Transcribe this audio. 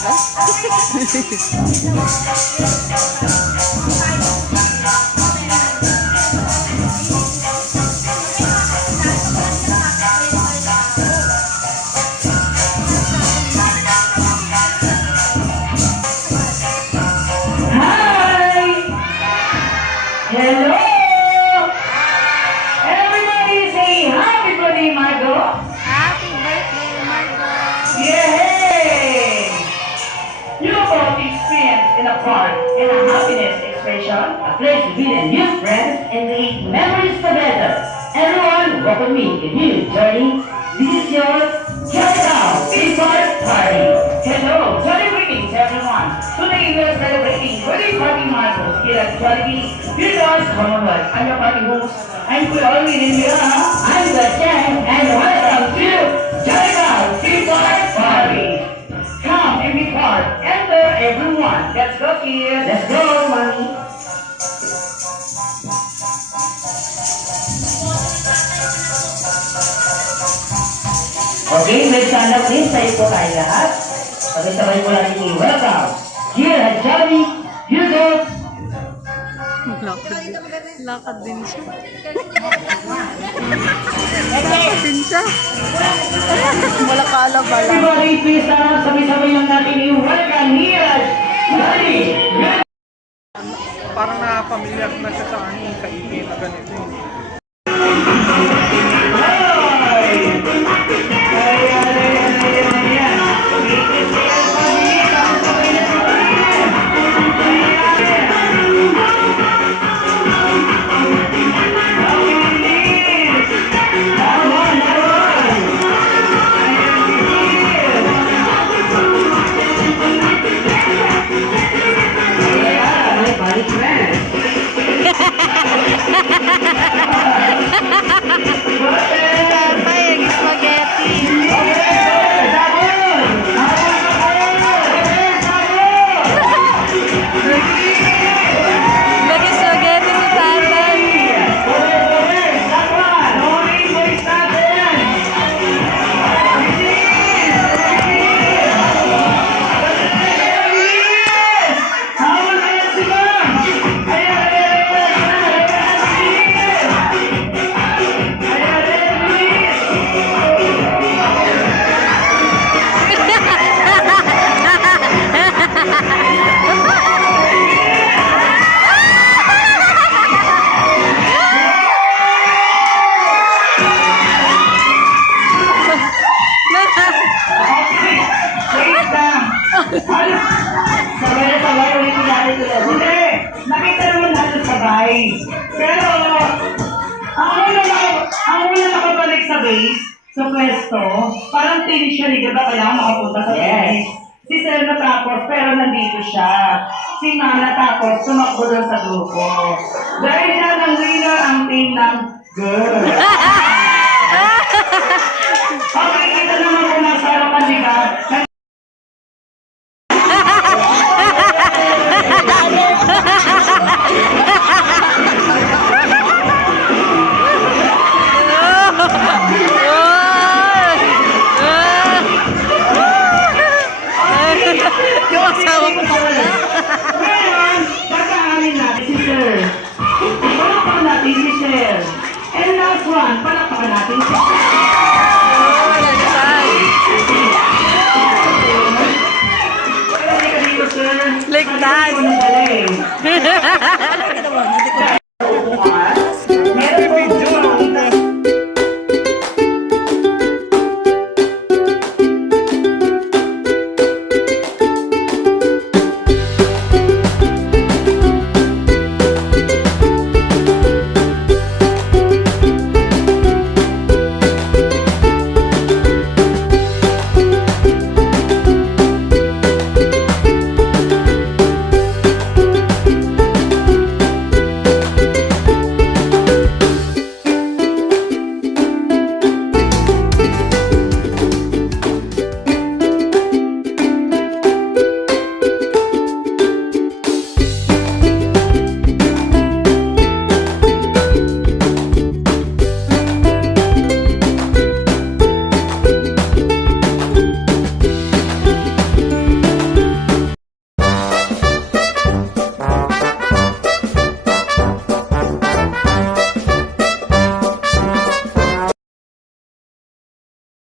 talaga. Hello! Everybody say happy birthday, Margot! Happy birthday, Margot! Yay! You both experience in a park and a happiness expression, a place to meet and new friends and create memories together. Everyone, walk with me in this journey. This is your Countdown Theme Park Party. Hello, jolly greetings everyone. Today we are celebrating birthday party Marcos here at Jollibee Villas Commonwealth. I'm your party host. I'm Kuya India. I'm the Chang and welcome to Countdown Theme Park Party. Come and be part. Enter everyone. Let's go kids. Let's go, mommy. Okay, let's stand up please. Tayo po tayo lahat. Sabay-sabay po natin i-welcome. Here at Jollibee, you go. Lakad din siya. Lakad din siya. Wala kalabala. Everybody, please stand up. Sabay-sabay lang natin i-welcome here at Jollibee. Parang na-familiar na siya sa akin, sa ipin na ganito. Sabay-sabay ulit natin ito. Hindi! Nakita naman natin sabay. Pero, ang una nakabalik sa base, sa pwesto, parang finish siya rin, diba kailangan makapunta sa base. Si Sir natapos, pero nandito siya. Si Ma natapos, tumakbo doon sa grupo. Dahil na ng winner ang team ng girl. Okay, kita naman kung nasa harapan nila. Yung asawa ko pa wala. Ngayon, pagkaanin natin si Sir. Palakpakan natin si Sir. And last one, palakpakan natin si Sir. Wala ka dito, Sir. Ligtas. Pagkaanin ko ng galing.